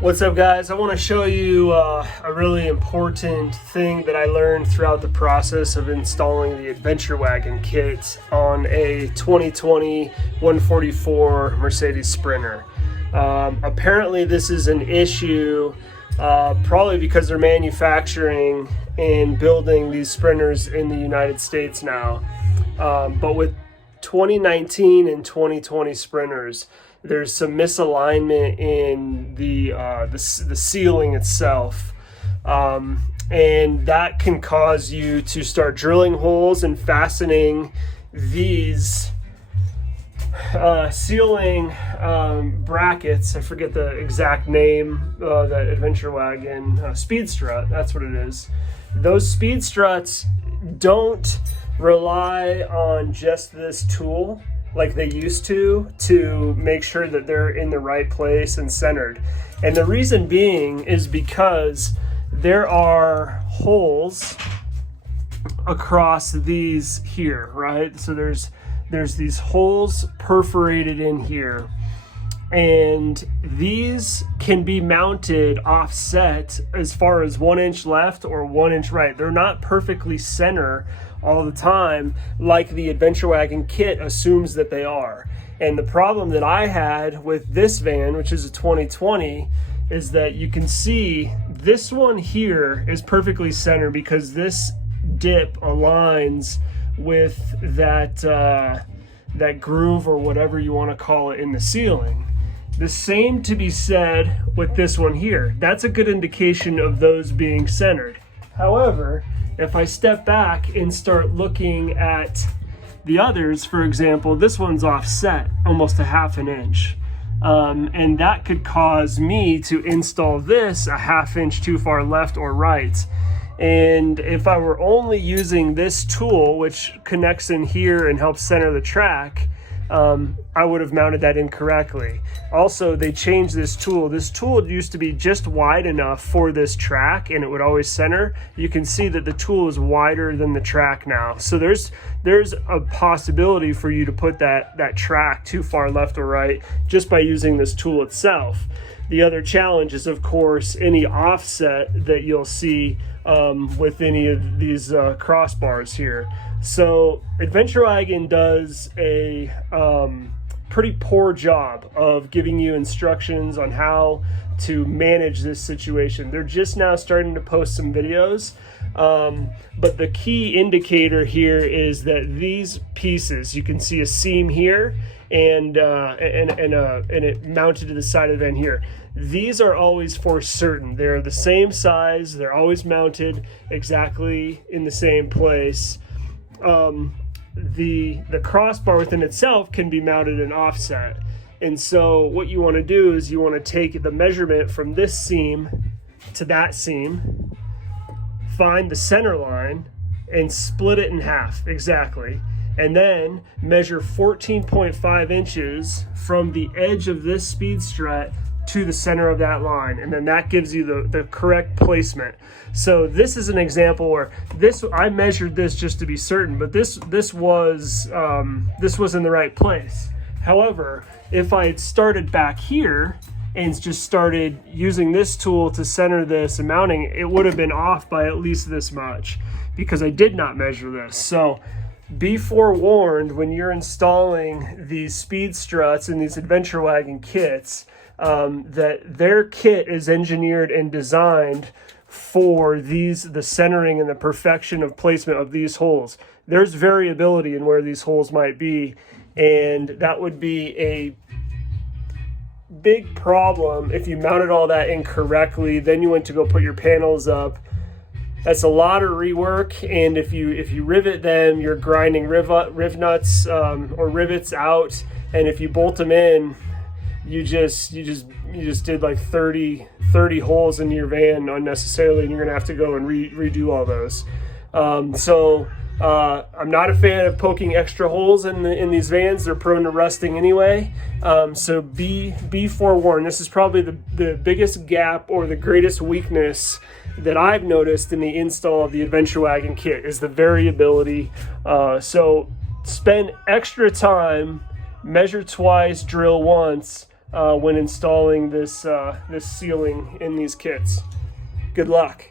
What's up, guys? I want to show you a really important thing that I learned throughout the process of installing the Adventure Wagon kit on a 2020 144 Mercedes Sprinter. Apparently this is an issue probably because they're manufacturing and building these Sprinters in the United States now. But with 2019 and 2020 Sprinters, there's some misalignment in the sealing itself, and that can cause you to start drilling holes and fastening these sealing brackets. I forget the exact name, that Adventure Wagon speed strut, that's what it is. Those speed struts don't rely on just this tool like they used to make sure that they're in the right place and centered. And the reason being is because there are holes across these here, right? So there's these holes perforated in here, and these can be mounted offset as far as 1 inch left or 1 inch right. They're not perfectly center all the time like the Adventure Wagon kit assumes that they are. And the problem that I had with this van, which is a 2020, is that you can see this one here is perfectly centered because this dip aligns with that groove or whatever you want to call it in the ceiling. The same to be said with this one here. That's a good indication of those being centered. However, if I step back and start looking at the others, for example, this one's offset almost a ½ inch. And that could cause me to install this a ½ inch too far left or right. And if I were only using this tool, which connects in here and helps center the track, I would have mounted that incorrectly. Also, they changed this tool. This tool used to be just wide enough for this track and it would always center. You can see that the tool is wider than the track now. So there's a possibility for you to put that track too far left or right just by using this tool itself. The other challenge is, of course, any offset that you'll see with any of these crossbars here. So Adventure Wagon does a pretty poor job of giving you instructions on how to manage this situation. They're just now starting to post some videos, but the key indicator here is that these pieces, you can see a seam here and it mounted to the side of the van here. These are always for certain. They're the same size. They're always mounted exactly in the same place. The crossbar within itself can be mounted and offset. And so what you want to do is you want to take the measurement from this seam to that seam, find the center line, and split it in half exactly. And then measure 14.5 inches from the edge of this speed strut to the center of that line, and then that gives you the correct placement. So this is an example where I measured this just to be certain, but this was in the right place. However, if I had started back here and just started using this tool to center this and mounting, it would have been off by at least this much because I did not measure this. So be forewarned when you're installing these speed struts and these Adventure Wagon kits, that their kit is engineered and designed for the centering and the perfection of placement of these holes. There's variability in where these holes might be, and that would be a big problem if you mounted all that incorrectly. Then you went to go put your panels up. That's a lot of rework, and if you rivet them, you're grinding riv nuts or rivets out, and if you bolt them in, you just did like 30 holes in your van unnecessarily, and you're gonna have to go and redo all those. I'm not a fan of poking extra holes in these vans. They're prone to rusting anyway. So be forewarned. This is probably the biggest gap or the greatest weakness that I've noticed in the install of the Adventure Wagon kit is the variability. So spend extra time, measure twice, drill once when installing this ceiling in these kits. Good luck.